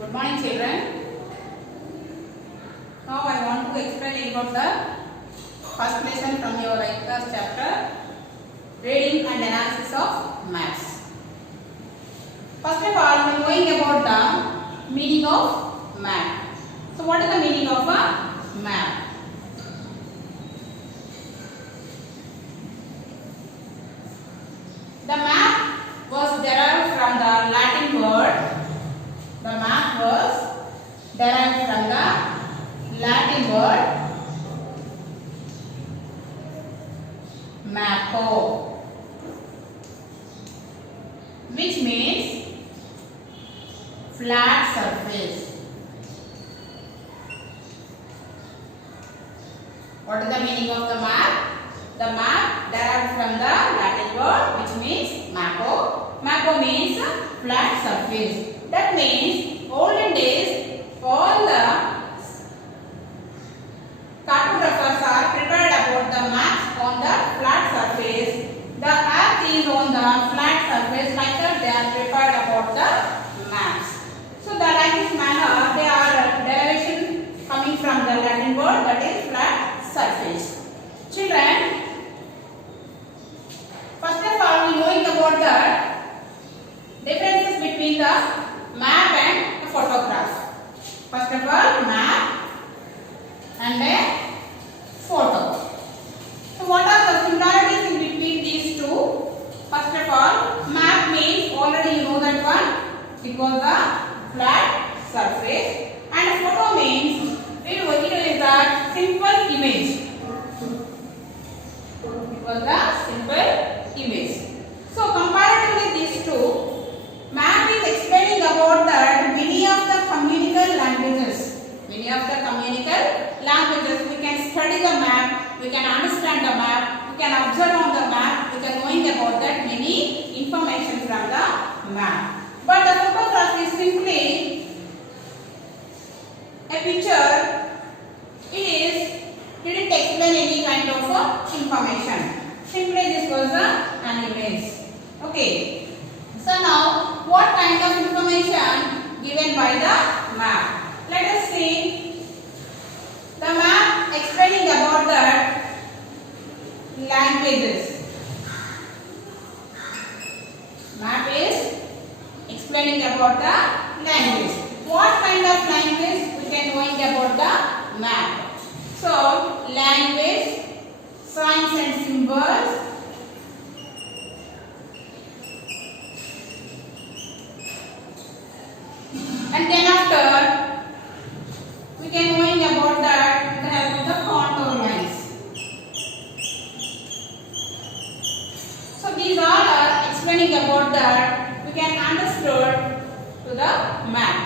Good morning, children. Now I want to explain about the first lesson from your class chapter, reading and analysis of maps. First of all, we are knowing about the meaning of map. So, what is the meaning of a map? The map was derived from the Latin word. The map was derived from the Latin word mappo, which means flat surface. What is the meaning of the map? The map derived from the Latin word which means mappo. Mappo means flat surface. That means olden days all the cartographers are prepared about the maps on the flat surface. The earth is on the flat surface, like that they are prepared about the maps. So the like this manner they are derivation coming from the Latin word that is flat surface. Children, first of all we knowing about the differences between the map and a photograph. First of all, map and a photo. So what are the similarities in between these two? First of all, map means already you know that one. It was a flat surface, and a photo means it is a simple image. It was a simple image. So comparatively these two, map is explaining about that many of the communical languages. Many of the communical languages, we can study the map, we can understand the map, we can observe on the map, we can knowing about that many information from the map. But the photograph is simply a picture. It didn't explain any kind of information. Simply this was an image. Okay. So now, what kind of information given by the map? Let us see. The map explaining about the languages. Map is explaining about the language. What kind of language we can knowing about the map? So, language, signs and symbols. And then after, we can knowing about that the help of the contour lines. So these all are explaining about that we can understood to the map.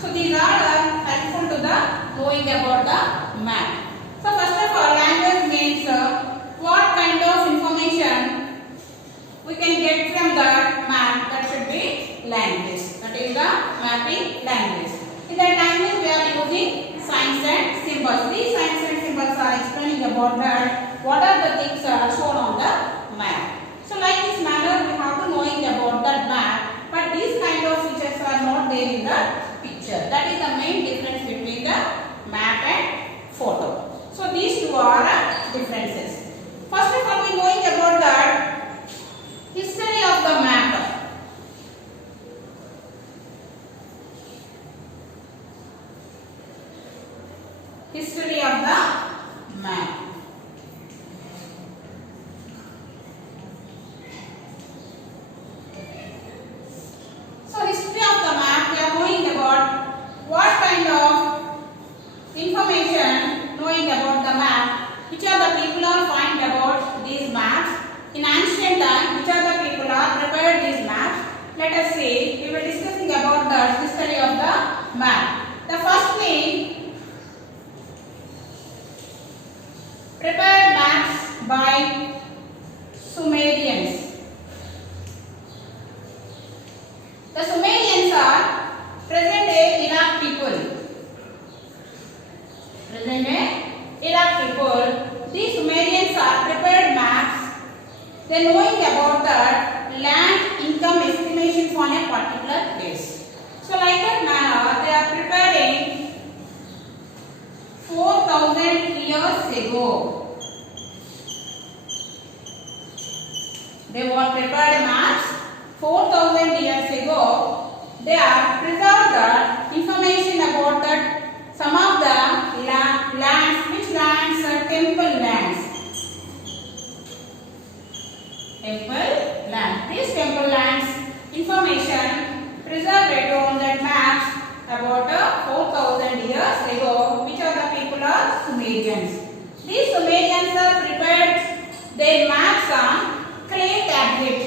So these all are helpful to the knowing about the map. So first of all, language means what kind of information we can get from the map. That should be language. That is the mapping language. In that language we are using signs and symbols. These signs and symbols are explaining about that what are the things are shown on the map. So like this manner we have to knowing about that map, but these kind of features are not there in the picture. That is the main difference between the map and photo. So these two are differences. First of all, we knowing about the history of the map. History of the map. So history of the map, we are knowing about what kind of information knowing about the map, which are the people are find about these maps. In ancient time, which are the people are prepared these maps. Let us see, we were discussing about the history of the map. The first thing, prepared maps by Sumerians. The Sumerians are present day Iraq people. Present day Iraq people. These Sumerians are prepared maps. They knowing about the land income estimations on a particular place. So like that manner, they are 4,000 years ago. They were prepared maps 4,000 years ago. They are preserved the information about that some of the lands. Which lands are temple lands? Temple land. These temple lands information preserved on that maps about 4,000 years ago. Which are the people are Sumerians. These Sumerians are prepared their maps on clay tablet.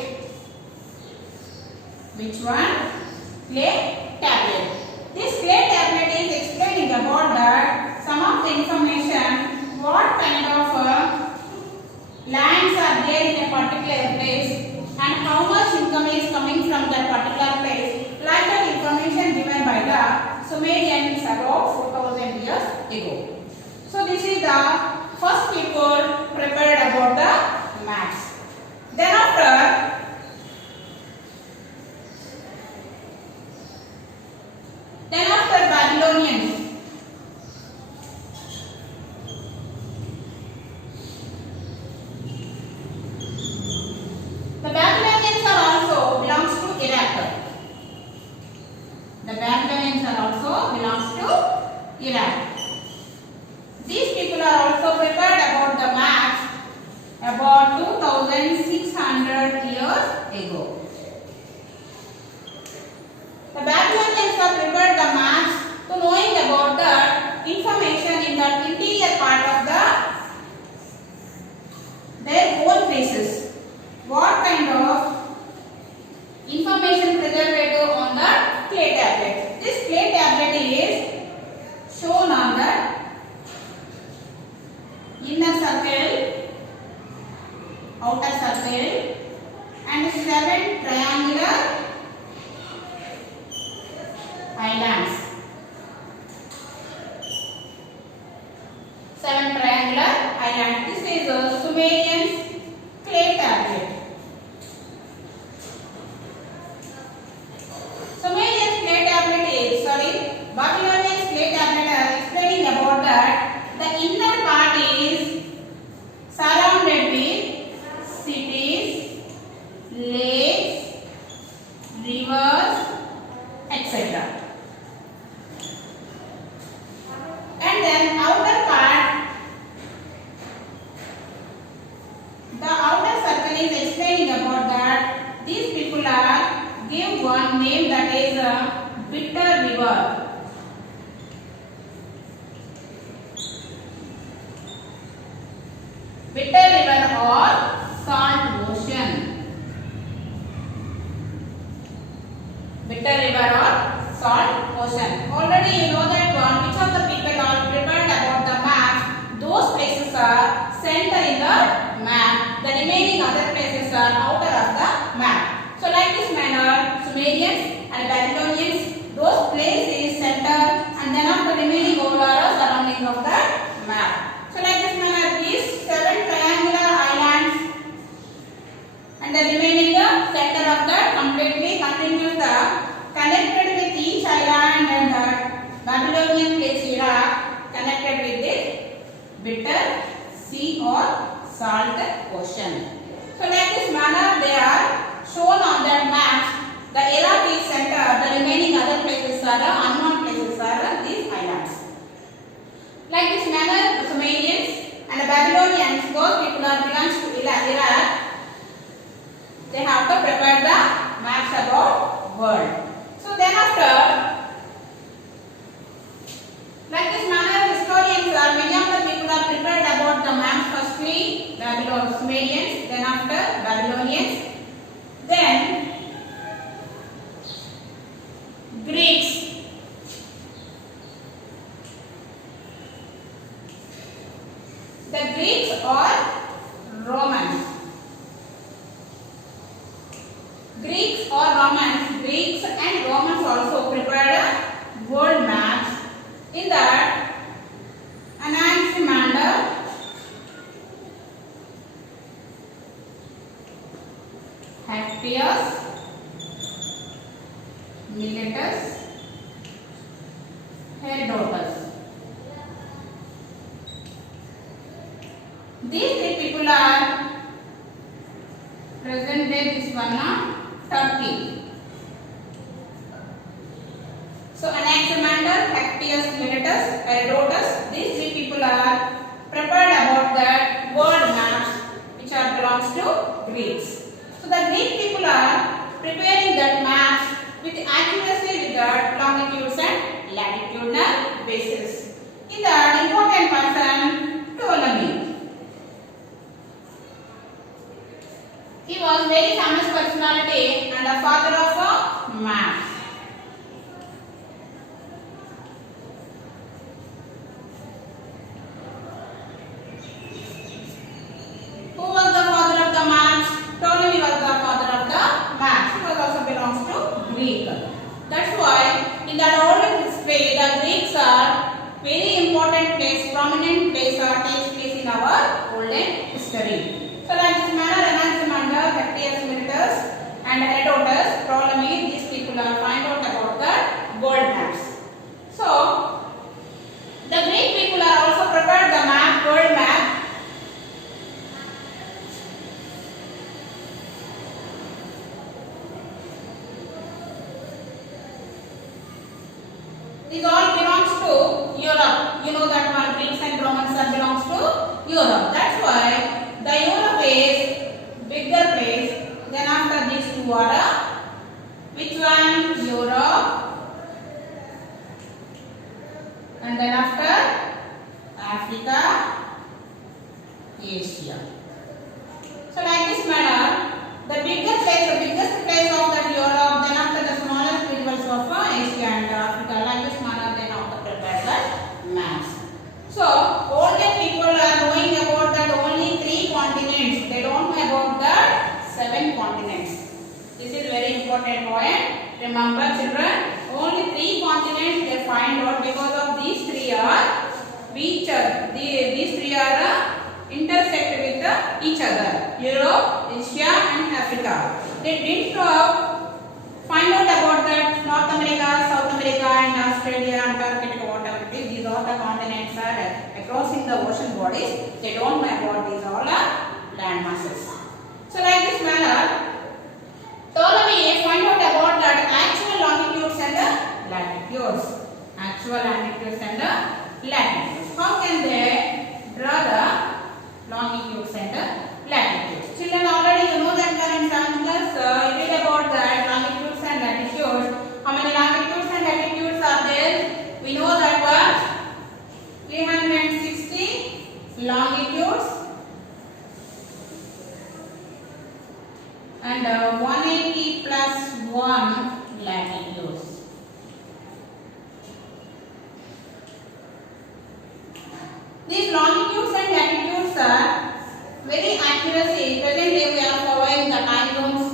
Which one? Clay tablet. This clay tablet is explaining about that some of the information, what kind of lands are there in a particular place and how much income is coming from that particular place. Like that information given by the Sumerians about 4,000 years ago. So this is the first people prepared about the maps. Then after Babylonians. The Babylonians are also belongs to Iraq. The Babylonians are also belongs to Iraq. These people are also prepared about the maps about 2,600 years ago. The Babylonians are prepared the maps to knowing about the information in the interior part of their whole places. What kind of information preserved on the clay tablet? This clay tablet is shown on the inner circle, outer circle, and 7 triangular islands. 7 triangular islands. This is a Sumerian clay tablet. Babylonian clay tablet are explaining about that the inner part is surrounded with cities, lakes, rivers, etc. And then outer part, the outer circle is explaining about that these people are give one name, that is a bitter river. Bitter river or salt ocean. Bitter river or salt ocean. Already you know that one. Which of the people are prepared about the map? Those places are center in the map. The remaining other places are outer of the map. So like this manner, Sumerians and Babylonians, those places is center, and then of the remaining all are surrounding of the map. So like this manner, these 7 triangular islands and the remaining center of the completely continuous connected with each island, and the Babylonian place Iraq connected with the bitter sea or salt ocean. So like this manner they are shown on their maps. The Iraq is center, the remaining other places are unknown places are these islands. Like this manner, the Sumerians and the Babylonians, those people are belongs to Iraq. They have to prepare the maps about world. So then after, like this manner, historians are many of the people are prepared about the maps. Firstly, Sumerians, then after Babylonians, then Greeks. The Greeks or Romans. Greeks or Romans, Greeks and Romans also prepared world maps. In that, Anaximander, Hippias, Miletus, Herodotus. These three people are present day this one Turkey. So Anaximander, Cactius, Miletus, Herodotus, these three people are prepared about that world maps which are belongs to Greeks. So the Greek people are preparing that maps with accuracy with the longitudes and latitudinal basis. In the important person Ptolemy. He was very famous personality and the father of maps. Who was the father of the maps? Ptolemy was the father of the maps. He was also belongs to Greek. That's why in the old history the Greeks are very important place, prominent place takes place in our golden history. So like this manner Anaximander, Cactius, Miletus and Herodotus, Ptolemy, these people are find out about the world maps. So the Greek people are also prepared the map, world map. This all belongs to Europe. You know that one Greeks and Romans are belongs to Europe. That's why the Europe is bigger place. Then after these two are which one? Europe. And then after Africa, Asia. So like this manner, the biggest place of that Europe, then after the smallest regions of Asia and Africa, like this manner they now prepare the maps. So older people are knowing about that only 3 continents. They don't know about the 7 continents. This is very important point. Remember children, only 3 continents they find out because of these 3 are each other. These 3 are intersect with each other. Europe, Asia and Africa. They didn't find out about that North America, South America and Australia, Antarctica, whatever it is. These all the continents are crossing the ocean bodies. They don't know about these all land masses. So like this manner, Ptolemy find out about that actual longitudes and latitudes. Actual longitudes and latitudes. How can they draw the longitudes and latitudes? Children, already you know that current answers. You read about that longitudes and latitudes. How many longitudes and latitudes are there? We know that was 360 longitudes and 180 plus 1 latitudes. These longitudes and latitudes are very accuracy. Presently we are following the time zones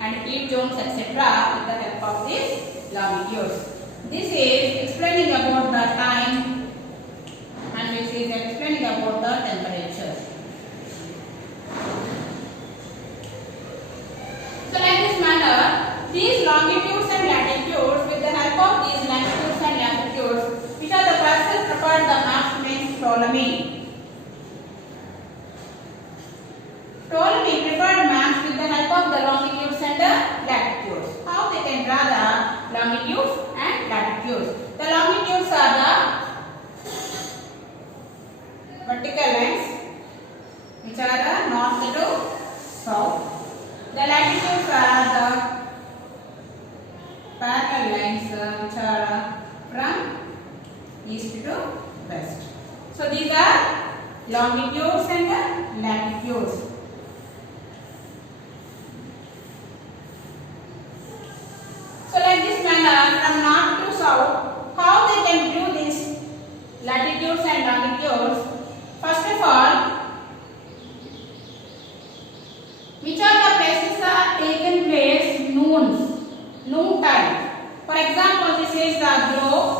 and heat zones etc. with the help of these longitudes. This is explaining about the time and this is explaining about the temperature. So like this manner, these longitudes and latitudes, with the help of these longitudes and latitudes, which are the persons prepared the maps means Ptolemy. Ptolemy prepared maps with the help of the longitudes and the latitudes. How they can draw the longitudes and latitudes? The longitudes are the vertical lines which are north to south. The latitudes are the parallel lines which are from east to west. So these are longitudes and latitudes. So like this manner, from north to south, how they can view these latitudes and longitudes? First of all, which are the places are taken place noon time. For example, this is the globe.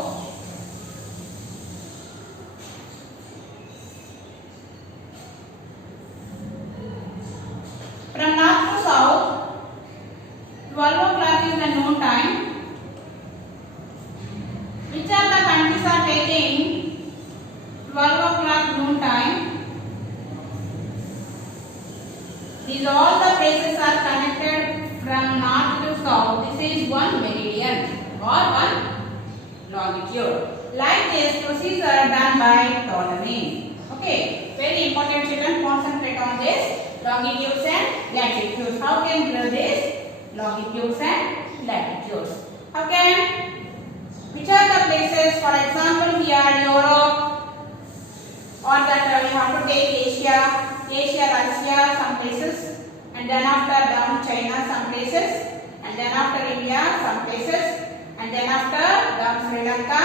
These all the places are connected from north to south. This is one meridian or one longitude. Like this procedure done by Ptolemy. Okay, very important children, concentrate on this longitudes and latitudes. How can we do this longitudes and latitudes? How can, which are the places, for example here Europe, or that we have to take Asia, Russia, some places, and then after down China, some places, and then after India, some places, and then after down Sri Lanka,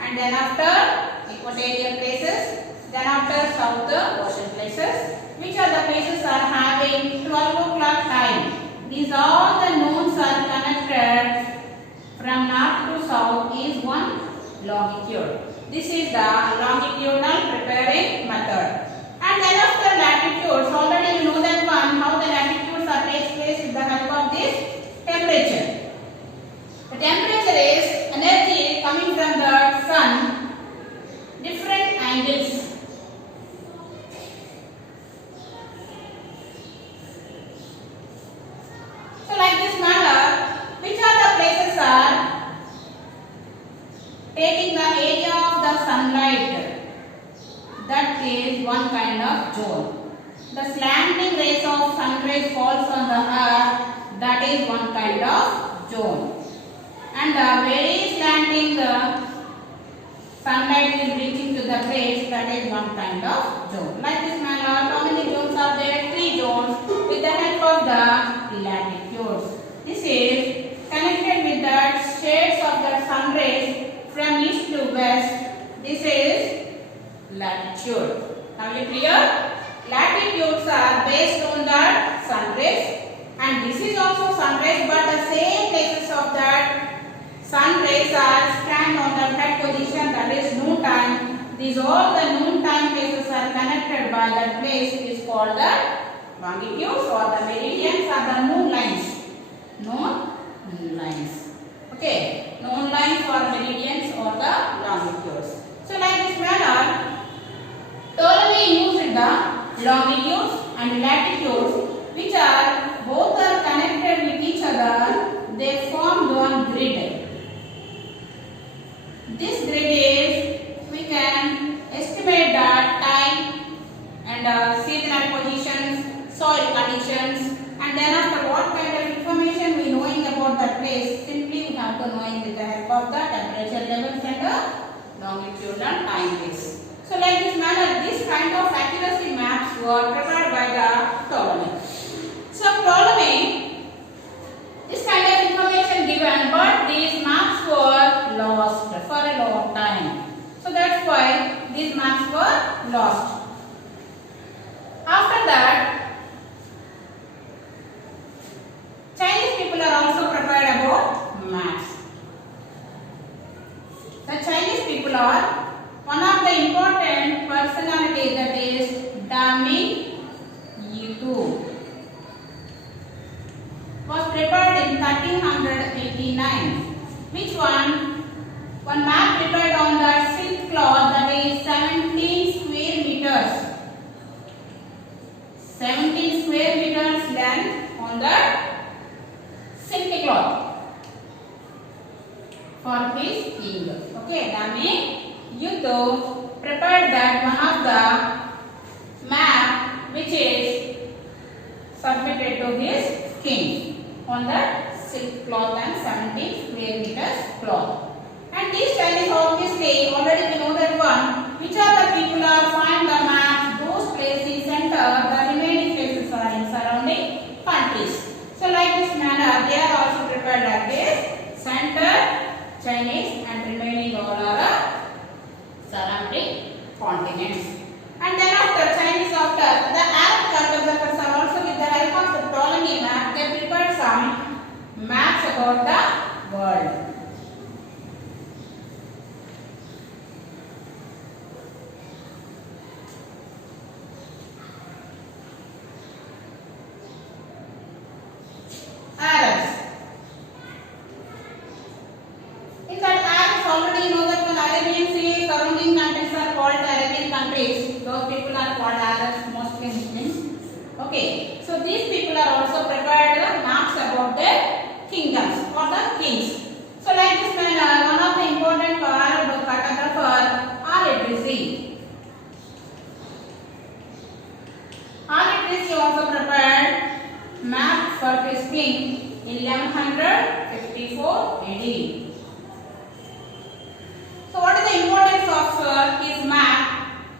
and then after equatorial places, then after south ocean places. Which are the places are having 12 o'clock time? These all the nodes are connected from north to south is one longitude. This is the longitudinal preparing method. And then after latitudes, already you know that one, how the latitudes are takes place with the help of this temperature. The temperature is energy coming from the sun, different angles. So like this manner, which are the places are taking the area of the sunlight? That is one kind of zone. The slanting rays of sun rays falls on the earth. That is one kind of zone. And the very slanting the sunlight is reaching to the place. That is one kind of zone. Like this manner, how many zones are there? 3 zones with the help of the latitudes. This is connected with the shades of the sun rays from east to west. This is latitude. Now you clear? Latitudes are based on the sun rays, and this is also sun rays, but the same places of that sun rays are stand on the head position, that is noon time. These all the noon time places are connected by that place is called the longitudes or the meridians or the noon lines. Noon lines. Okay, noon lines or meridians or the longitudes. So like this manner, Ptolemy used the longitudes and latitudes, which are both are connected with each other. They formed one grid. This grid is, we can estimate the time and seasonal positions, soil conditions, and then after what kind of information we knowing about that place. Simply we have to knowing with the help of the temperature levels and the longitudinal time base. So like this manner, this kind of accuracy maps were prepared by the Ptolemy. So Ptolemy, this kind of information given, but these maps were lost for a long time. So that's why these maps were lost. After that, Chinese people are also prepared about maps. The Chinese people are one of the important personalities, that is Da Ming Yitu, was prepared in 1389. Which one? One map prepared on the silk cloth, that is 17 square meters. 17 square meters length on the silk cloth for his king. Okay, Da Ming Yitu prepared that one of the map which is submitted to his king on the silk cloth and 17 square meters cloth. And these Chinese obviously already we know that one. Which are the people are find the map? Those places center, the remaining places are in surrounding countries. So like this manner, they are also prepared like this. Center Chinese and remaining all are surrounding continents. And then after Chinese, after the Arab cartographers are also with the help of the Ptolemy map, they prepared some maps about the world. Arabs. In that Arabs already know that one Arabian Sea surrounding countries are called Arabian countries. Those people are called Arabs, mostly Muslims. Okay, so these people are also prepared maps about their kingdoms or the kings. So like this manner, one of the important Arab cartographer Al-Idrisi. Al-Idrisi also prepared map for his king in 1154 AD. So what is the importance of his map?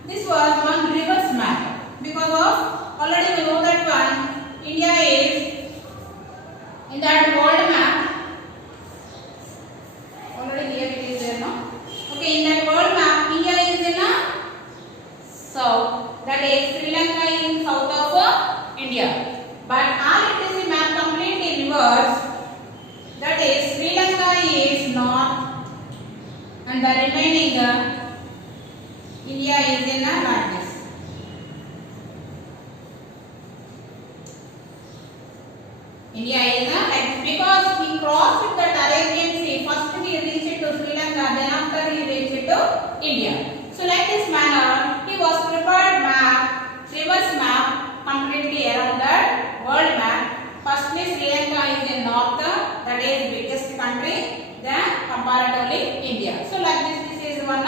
This was one reverse map because of already we know that one India is in that world map. Already here it is there now. Okay, in that world map, India is in a south. That is Sri Lanka is in south of India. But Al-Idrisi map completely reverse. That is Sri Lanka is north, and the remaining India is in a like this. India is like because he crossed with the Arabian Sea. First he reached to Sri Lanka, then after he reached to India. So like this manner, he was prepared map, reverse map completely around the world map. Firstly, Sri Lanka is in north, that is biggest country. Then comparatively India. So like this is one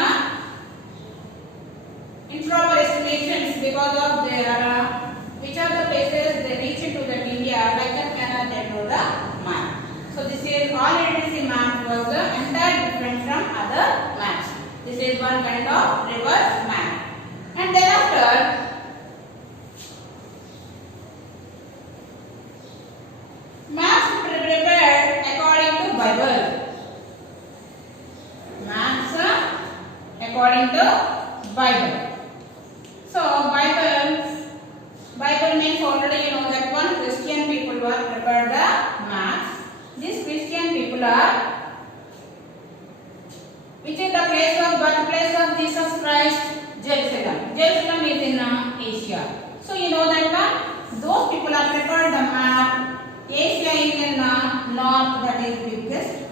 improper estimations because of their which are the places they reach into the India, like that manner they draw the map. So this is Al-Idrisi map was entirely different from other maps. This is one kind of reverse map. And thereafter, maps prepared according to Bible. Maps according to Bible. So Bible means already you know that one Christian people were prepared the maps. These Christian people are, which is the place of birthplace of Jesus Christ? Jerusalem. Jerusalem is in Asia. So you know that one those people are prepared the map. Asia is in north, that is biggest,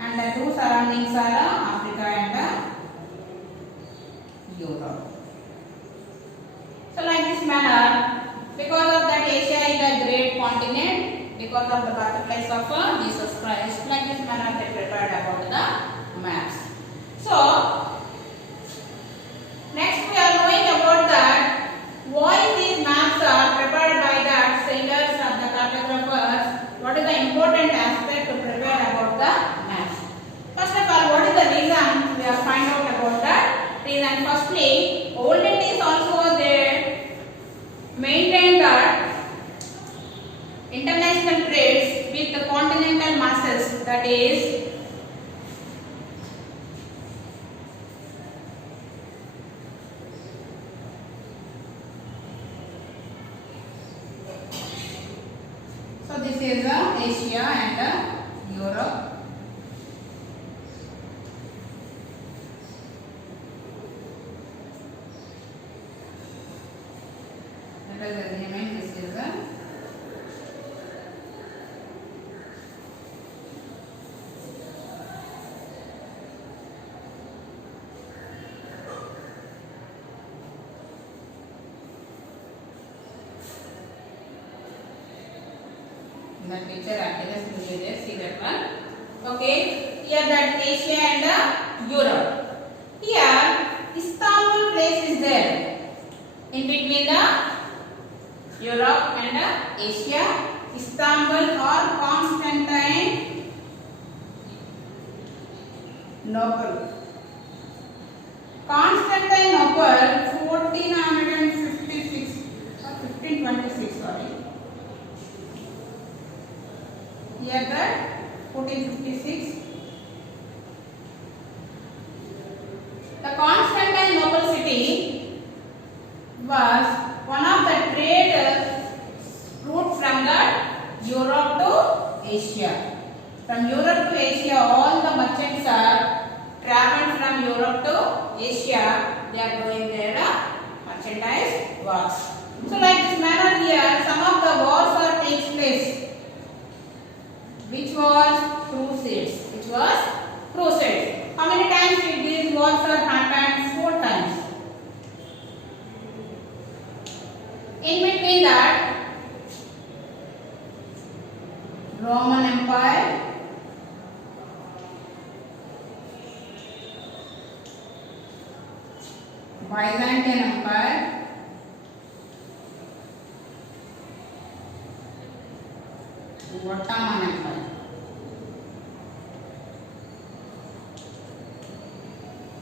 and the two surroundings are Africa and Europe. So like this manner, because of that Asia is a great continent, because of the birthplace of Jesus Christ, like this manner they prepared about the maps. So next we are knowing about that why these maps are prepared by the sailors or the cartographers. What is the important aspect to prepare about the maps? First of all, what is the reason we are find out about that reason? Firstly, olden days also they maintained that international trades with the continental masses, that is so this is Asia and Europe. Let us assume this is in that picture just see that one. Okay, here that Asia and Europe. Here Istanbul place is there in between the Europe and Asia. Istanbul or Constantinople. Constantinople 1456 or 1526, sorry. Here that 1456. The Constantinople city was one of the trade route from the Europe to Asia. From Europe to Asia, all the merchants are traveled from Europe to Asia. They are doing their merchandise works. So, like this manner here, some of the wars are takes place, which was crusades. Which was crusades. How many times did these wars are happened? 4 times. Byzantine Empire, Ottoman Empire.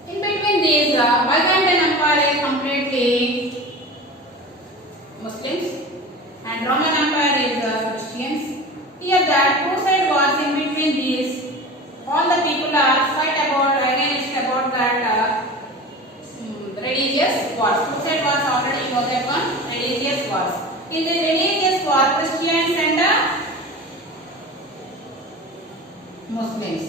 In between these, Byzantine Empire is completely Muslims and Roman Empire is Christians. Here that crusade wars in between these, all the people are fight about against about that religious wars. Crusade wars already know that one, religious wars. In the religious war, Christians and Muslims.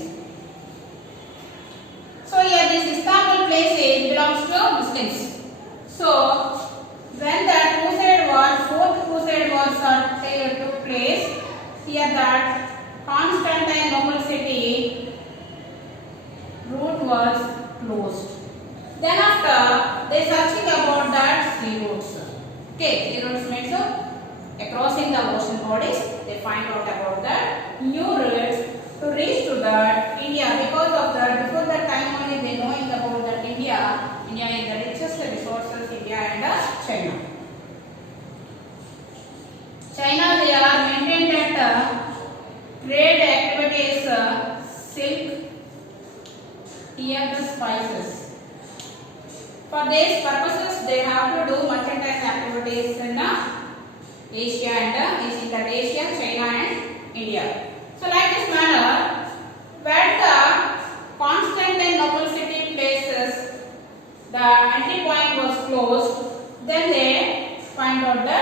So here this Istanbul place belongs to Muslims. So when the crusade war, fourth crusade war took place, here that Constantinople city route was closed. Then after they searching about that sea routes. Okay, sea routes means crossing the ocean bodies. They find out about that new routes to reach to that India. Because of that, before that time only they knowing about that India is the richest resources, India and China. China they are maintained at trade activities, silk, here the spices. For these purposes, they have to do mercantile activities in Asia and East Asia, China and India. So like this manner, where the Constantinople city places, the entry point was closed, then they find out the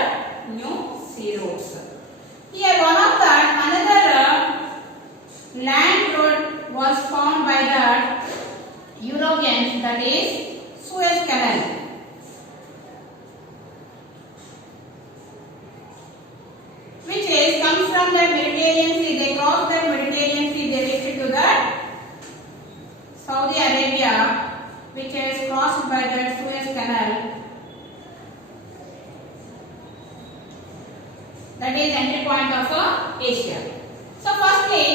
new sea routes. Here one of that another land road was found by the Europeans, that is Suez Canal. Which is comes from the Mediterranean Sea. They cross the Mediterranean Sea, they reach to the Saudi Arabia, which is crossed by the Suez Canal. That is entry point of Asia. So firstly,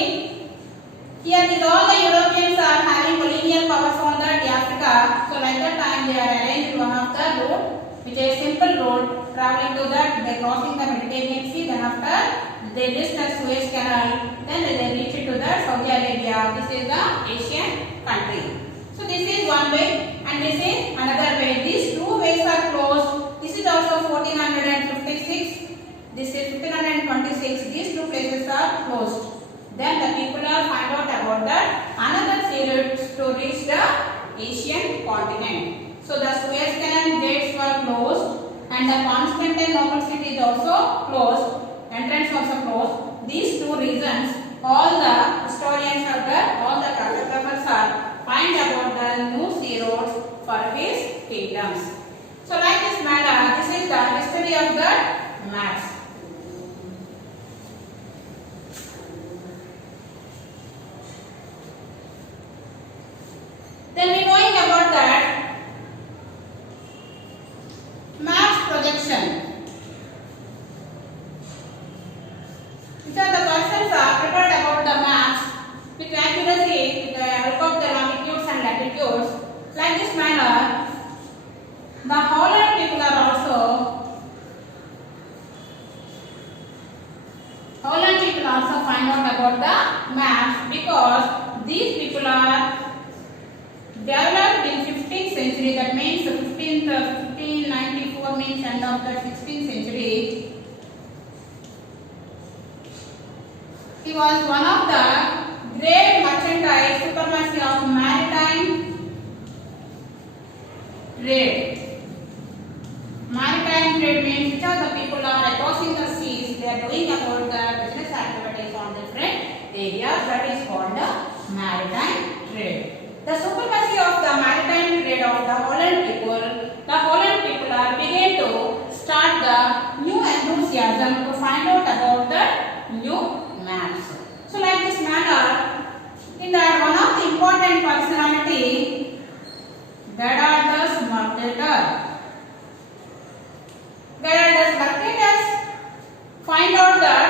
here is all the Europeans are having colonial powers on the Africa. So like that time they are arranged one of the road, which is a simple road traveling to that. They crossing the Mediterranean Sea. Then after they reach the Suez Canal. Then they reach to the Saudi Arabia. This is the Asian country. So this is one way and this is another way. These two ways are closed. This is also 1456. This is 1526. These two places are closed. Then the people are find out about that another sea routes to reach the Asian continent. So the Suez Canal gates were closed and the Constantinople city is also closed. Entrance also closed. These two reasons, all the historians of all the cartographers are find about the new sea roads for his kingdoms. So like this manner, this is the history of the maps. Then we knowing about that maps projection. Which are the persons are prepared about the maps with accuracy with the help of the longitudes and latitudes. Like this manner, the Holland people are also find out about the maps because these people are developed in 15th century. That means 1594 means end of the 16th century. He was one of the great mercantile supremacy of maritime trade. Maritime trade means which are the people are crossing the seas. They are doing about the business activities on different areas. That is called the maritime trade. The supremacy of the maritime trade of the Holland people are began to start the new enthusiasm to find out about the new maps. So like this manner, in that one of the important personality, Gerardus Mercator. Gerardus Mercator find out that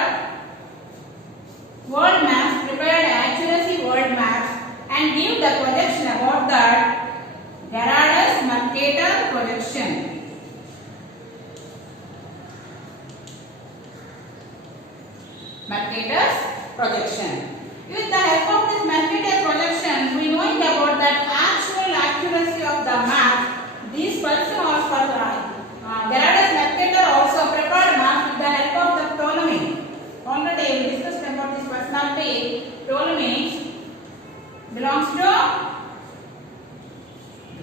world maps, prepared accuracy world maps and give the projection about that. Gerardus Mercator Mercator projection. Mercator's projection. With the help of this Mercator projection, we knowing about that actual accuracy of the map. These person was for Gerardus Mercator also prepared map with the help of the Ptolemy. Already we discussed about this personality. Ptolemy belongs to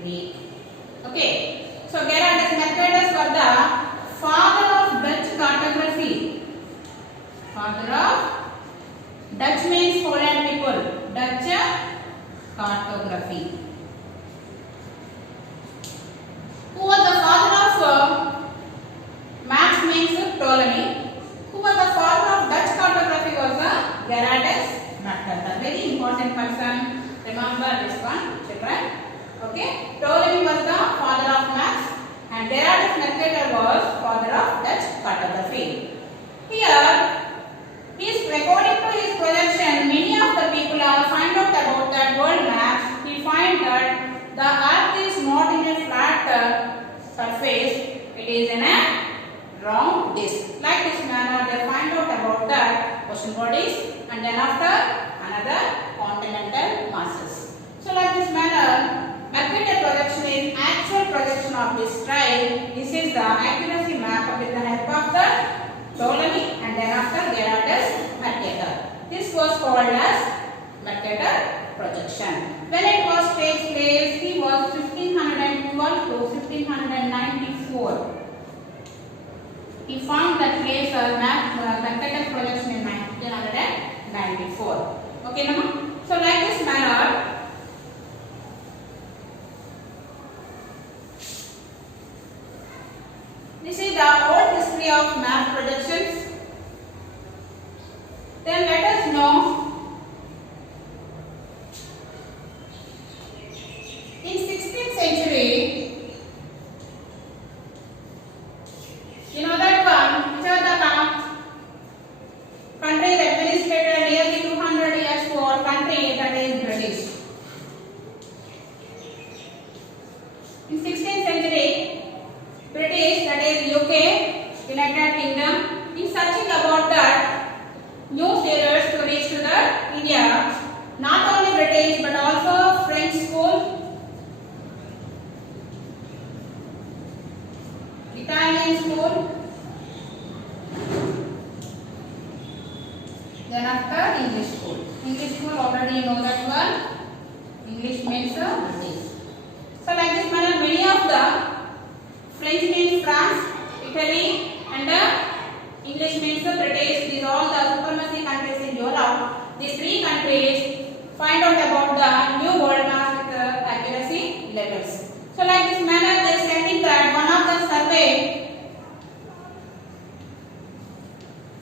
Greek. Okay. So Gerardus Mercator was the father of Dutch cartography. Father of Dutch means Poland people. Dutch cartography. Who was the father of maps means Ptolemy. Who was the father of Dutch cartography was Gerardus Mercator. Very important person. Remember this one, children. Okay. Ptolemy was the father of maps and Gerardus Mercator was father of Dutch cartography. Here, according to his projection, many of the people find out about that world maps. He find that the earth is not in a flat surface, it is in a round disc. Like this manner, they find out about that ocean bodies and then after another continental masses. So like this manner, Mercator projection is actual projection of this tribe. This is the accuracy map with the help of the Ptolemy and then after Gerardus Mercator. This was called as Mercator projection. When it was takes place, he was 1512 to 1594. He found that place Mercator projection in 1594. Okay, now? So like this manner, this is the old history of map projections. Then let us know in 16th century, you know that one, which are the countries administrated nearly 200 years for country that is British. In 16th century, British, that is UK, United Kingdom, in searching about that new sailors to reach to the India. Not only British but also French school, Italian school, then after English school. English school already you know that one. English means British. So like this manner, many of the French means France, Italy and English means British. These are all the supremacy countries in Europe. These three countries find out about the new world map with accuracy levels. So like this manner they are stating that one of the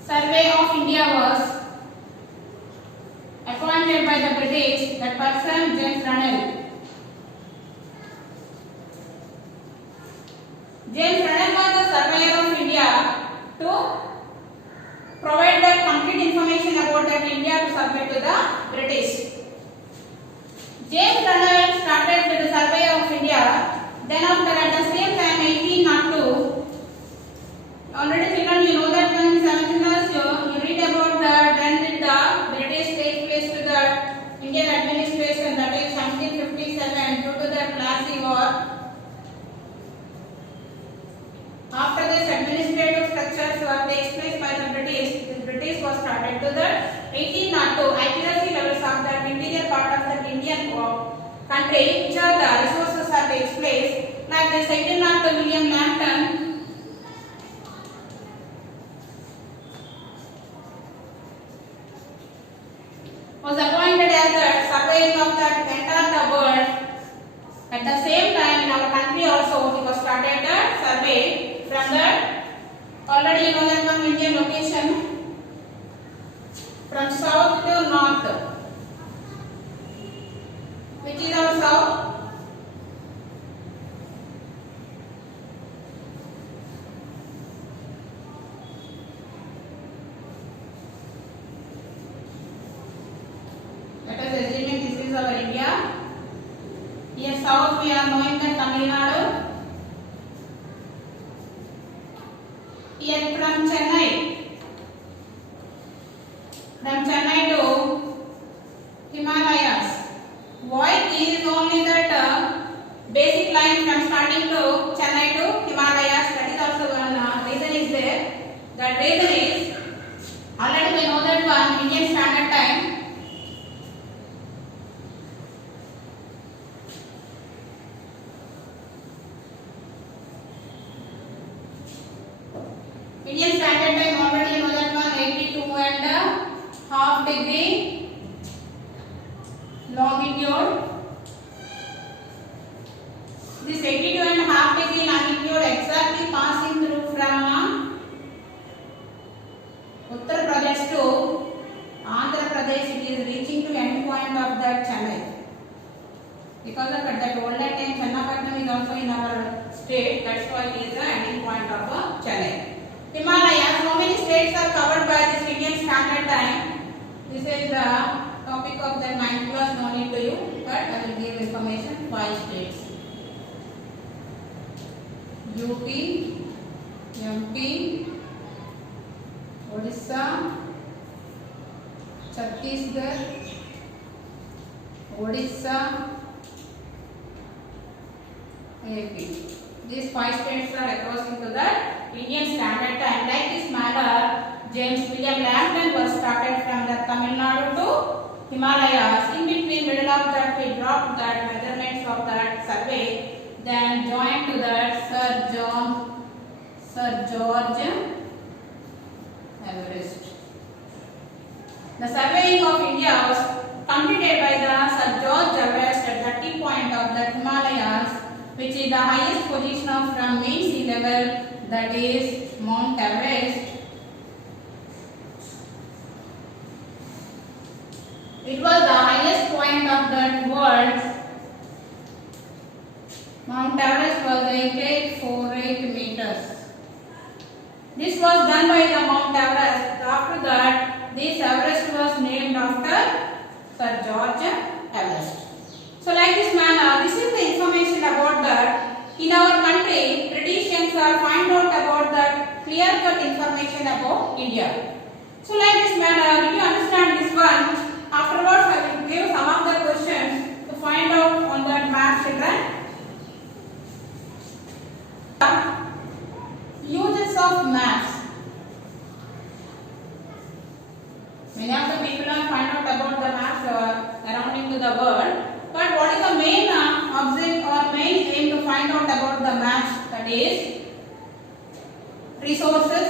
survey of India was appointed by the British. That person James Runnel. James Runnel was the surveyor of India to provide the complete information about that India to submit to the British. James Runnel started with the survey of India. Then after at the same time 1802, already children you know that when 7th class you read about that when did the British take place to the Indian administration, that is 1757 due to the Plassey War. After this administrative structures were takes place by the British was started to the 1802 accuracy levels of the interior part of the Indian country, which are the resources that takes place. Like this 1802 William Lambton was appointed as the surveying of the entire world. At the same time in our country also he was started the survey from the already you know that one Indian location from south to north, which is our south. Let us assume this is our India. Here south we are knowing that Tamil Nadu. Here from Chennai to Himalayas. Why is only that basic line from starting to Chennai to Himalayas? That is also one reason is there. That reason is already we know that one Indian Standard Time. Indian Standard Time already you know that one 82.5 degree longitude. This 82.5 degree longitude exactly passing through from Uttar Pradesh to Andhra Pradesh. It is reaching to end point of that Chennai. Because of that olden time Chennapatnam is also in our state. That's why it is the ending point of Chennai. Himalayas. How many states are covered by this Indian Standard Time? This is the topic of the 9th class. No need to you, but I will give information. 5 states: UP, MP, Odisha, Chhattisgarh, Odisha, AP. These 5 states are across into the Indian Standard Time. Like this manner, James William Langton was started from the Tamil Nadu to Himalayas. In between, middle of that, we dropped that measurements of that survey. Then joined to that Sir George Everest. The surveying of India was completed by the Sir George Everest at the T point of the Himalayas, which is the highest position from mean sea level, that is Mount Everest. It was the highest point of that world. Mount Everest was 8848 meters. This was done by the Mount Everest. After that, this Everest was named after Sir George Everest. So like this manner, this is the information about that. In our country, Britishers find out about that clear-cut information about India. So like this manner, if you understand this one, afterwards I will give some of the questions to find out on that map, children. Uses of maps. Many of the people are find out about the maps surrounding to the world. But what is the main object or main aim to find out about the maps? That is resources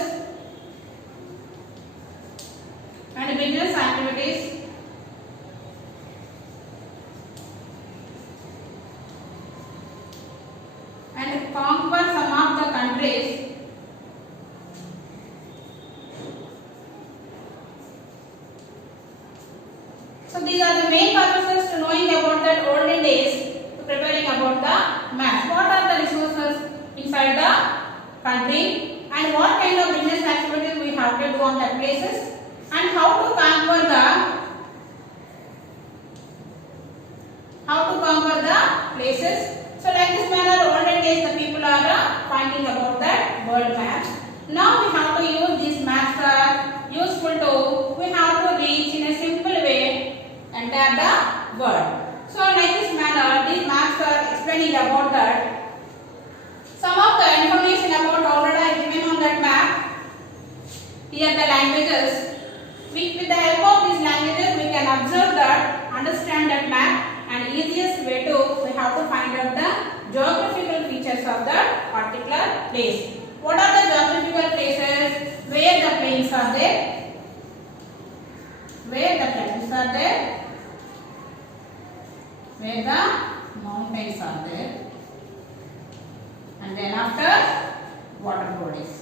and business activities, and conquer some of the countries. So these are the main purposes to knowing about that olden days, to preparing about the maps. What are the resources inside the country, and what kind of business activities we have to do on that places, and how to conquer the places. So like this manner, olden days the people are finding about that world maps. Now we have to use these maps are useful to, we have to reach in a simple way entire the world. So like this manner, these maps are explaining about that. Some of the information about already given on that map. Here the languages. With the help of these languages, we can observe that, understand that map, and easiest way to, we have to find out the geographical features of that particular place. What are the geographical places? Where the plains are there? Where the plains are there? Where the mountains are there? And then after, water bodies.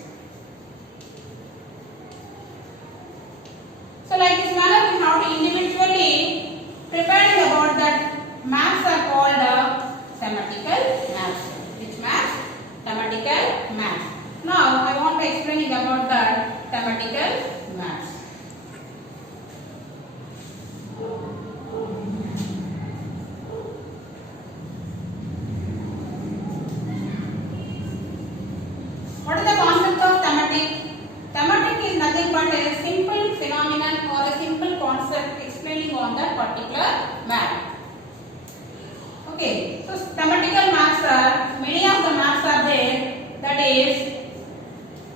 So like this manner, we have to individually preparing about that. Maps are called thematical maps. Which maps? Thematical maps. Now I want to explaining about that thematical maps. What is the concept of thematic? Okay, so thematical maps are, many of the maps are there, that is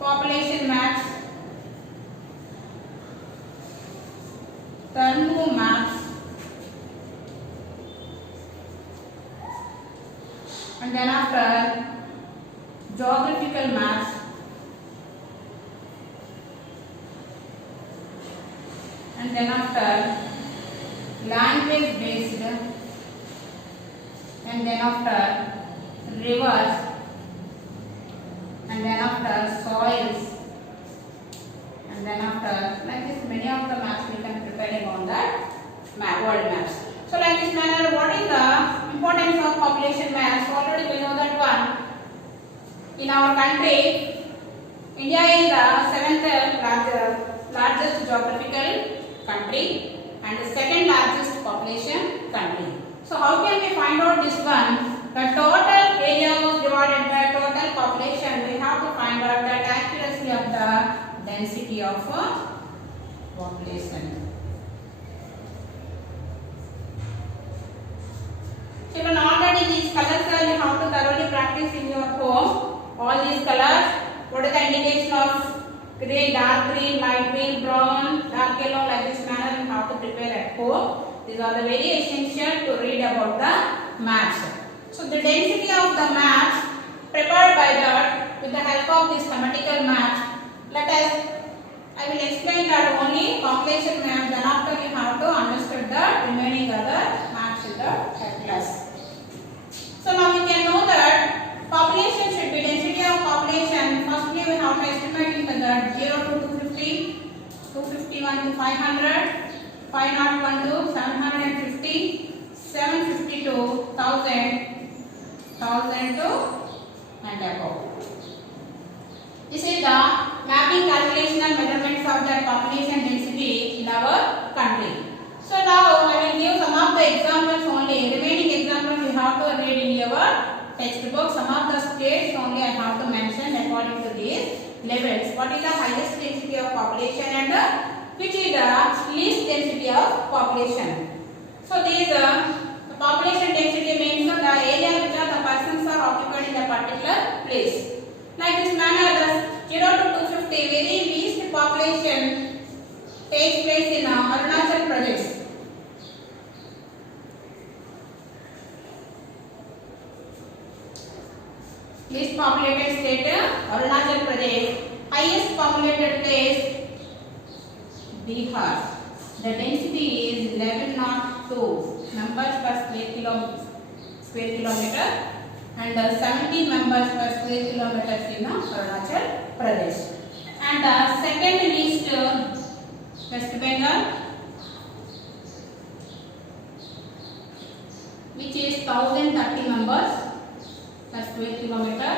population maps, thermo maps, and then after geographical maps, and then after language based, and then after rivers, and then after soils, and then after, like this many of the maps we can preparing on that map, world maps. So like this manner, what is the importance of population maps? Already we know that one. In our country, India is the seventh largest geographical country and the second largest population country. So how can we find out this one? The total area was divided by total population. We have to find out that accuracy of the density of a population. Children, already these colors are you have to thoroughly practice in your home. All these colors, what is the indication of green, dark green, light green, brown, dark yellow, like this manner you have to prepare at home. These are the very essential to read about the maps. So the density of the maps prepared by that with the help of these thematical maps. I will explain that only population map, then after you have to understand the remaining other maps in the class. So now we can know that population should be density of population. Firstly we have to estimate in the 0 to 250, 251 to 500, 501 to 750, 750 to 1000, 1000 to and above. This is the mapping, calculation and measurements of the population density in our country. So now I will give some of the examples only. Remaining examples you have to read in your textbook. Some of the states only I have to mention according to these levels. What is the highest density of population and which is the least density of population. So these the population density means the area which are the persons are occupied in the particular place. Like this manner, the 0 to 250 very least population takes place in Arunachal Pradesh. Least populated state Arunachal Pradesh. Highest populated place Bihar. The density is 1102 members per square kilometer and 70 members per square kilometer in Arunachal Pradesh. And the second least West Bengal, which is 1030 members per square kilometer.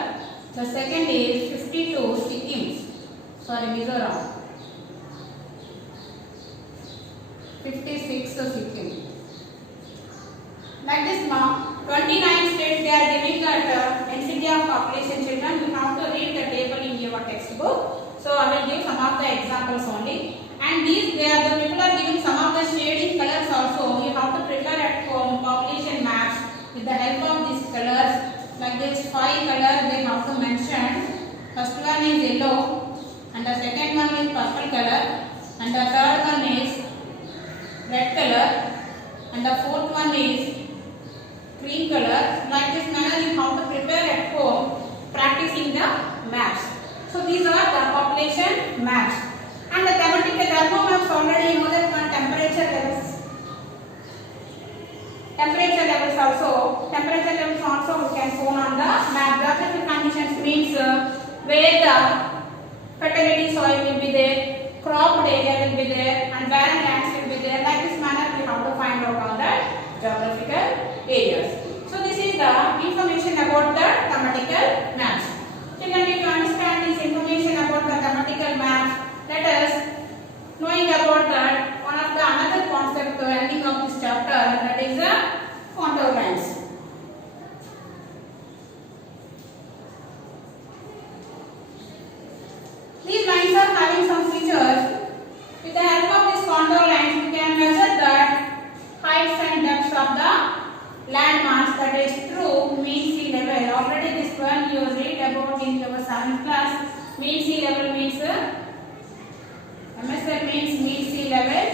The second is 52 Sikkim, Mizoram. 56 Sikkim. Like this now, 29 states they are giving that density of population. Children, you have to read the table in your textbook. So I will give some of the examples only. And these the people are giving some of the shading colors also. You have to prepare at home population maps with the help of these colors. Like this 5 colors they have to mention. First one is yellow, and the second one is purple color, and the third one is red color, and the fourth one is green color. Like this manner you have to prepare at home practicing the maps. So these are the population maps. And the thermo maps already you know that one temperature levels. Temperature levels also we can show on the map. Geographical conditions means where the fertility soil will be there, cropped area will be there, and barren lands will be there. Like this manner we have to find out on the geographical areas. So this is the information about the thematical maps. Children, if you understand this information about the thematical maps, let us knowing about that one of the another concept ending of this chapter, that is the contour lines. These lines are having Mars, that is through mean sea level. Already this one you read about in your 7th class. Mean sea level means MSR means mean sea level.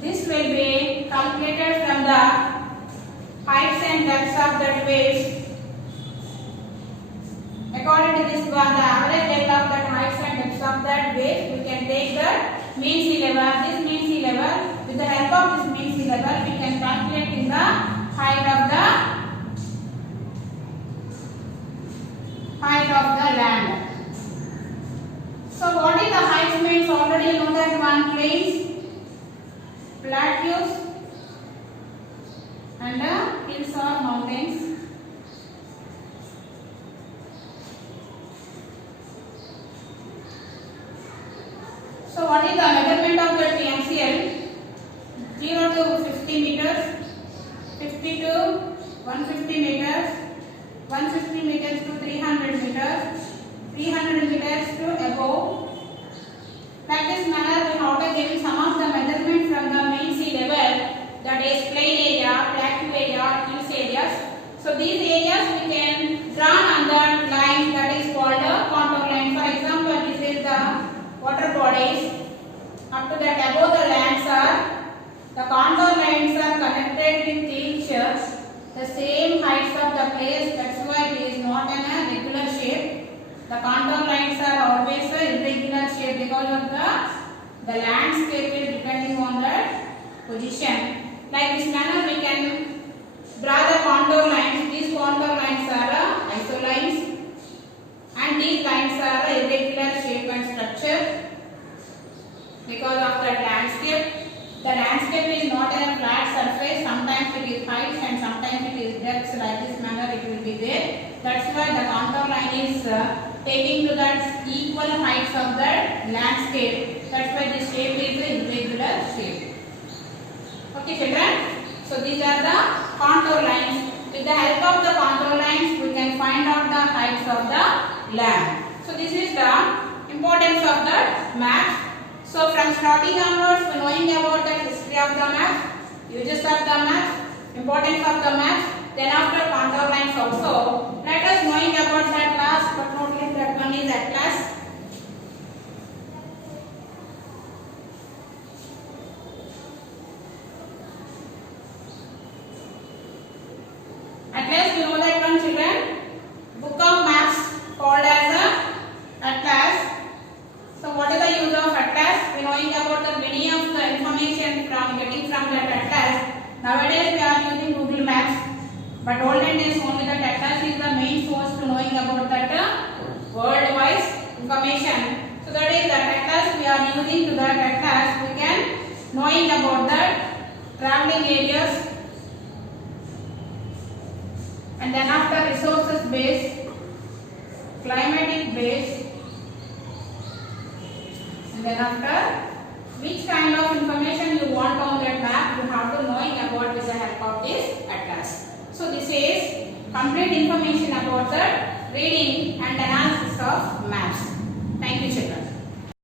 This will be calculated from the heights and depths of that waves. According to this one, the average level of that heights and depths of that wave, we can take the mean sea level. This mean sea level, with the help of this mean sea level, we can calculate in the height of the land. So what is the heights means? Already you know that one, plains, plateaus, and hills or mountains. So what is the measurement of the MCL? 0 to 50 meters, 50 to 150 meters, 150 meters to 300 meters, 300 meters to above. Like this manner, we have to give some of the measurements from the mean sea level, that is plain area, plateau area, hills areas. So these areas we can draw on the line that is called a contour line. For example, this is the water bodies. Up to that above the lands are, the contour lines are connected with each the same heights of the place. That's why it is not in a regular shape. The contour lines are always a irregular shape because of the landscape is depending on the position. Like this manner we can draw the contour lines. These contour lines are isolines and these lines are irregular shape and structure because of that landscape. The landscape is not in a flat surface. Sometimes it is heights and sometimes it is depths. Like this manner it will be there. That's why the contour line is taking to that equal heights of the landscape. That's why this shape is a irregular shape. Okay children. So these are the contour lines. With the help of the contour lines, we can find out the heights of the land. So this is the importance of the map. So from starting onwards, we knowing about the history of the map, uses of the map, importance of the map. Then after contour lines also, let us knowing about that last but not least, that one is atlas. Atlas, you know that one children? Book of maps called as a atlas. So what is the use of atlas? We knowing about the many of the information from getting from that atlas. Nowadays we are using Google Maps, but olden days only that atlas is the main source to knowing about that world-wise information. So that is that atlas we are using. To that atlas we can knowing about the traveling areas, and then after resources based, climatic based, and then after which kind of information you want on that map, you have to knowing about with the help of this atlas. So this is complete information about the reading and analysis of map.